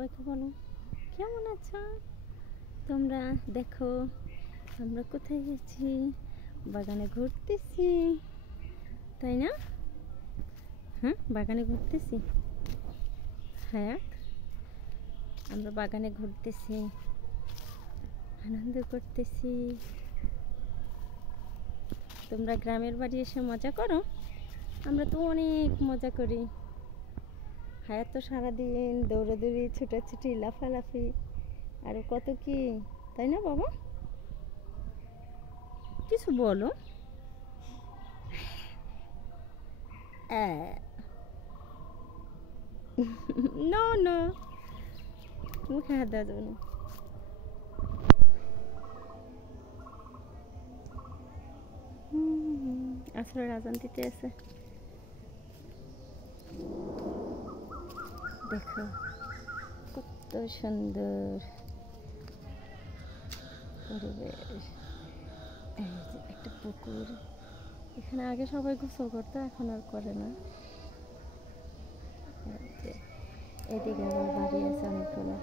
সবাইকে বলো কেমন আছো তোমরা। দেখো আমরা কোথায় গেছি, বাগানে ঘুরতেছি, তাই না? হ্যাঁ, বাগানে ঘুরতেছি। হ্যাঁ, আমরা বাগানে ঘুরতেছি, আনন্দ করতেছি। তোমরা গ্রামের বাড়ি এসে মজা করো, আমরা তো অনেক মজা করি। হায়াত তো সারাদিন দৌড়াদৌড়ি, ছুটাছুটি, লাফালাফি, আরও কত কি, তাই না বাবা? কিছু বলো। নো নো, মুখে হাত দেওয়া যাবে না। আসরের আজান দিতে আছে, দেখো কত সুন্দর পরিবেশ। এই যে একটা পুকুর, এখানে আগে সবাই গোসল করতো, এখন আর করে না। এদিকে আবার বাড়ি আছে অনেকগুলো।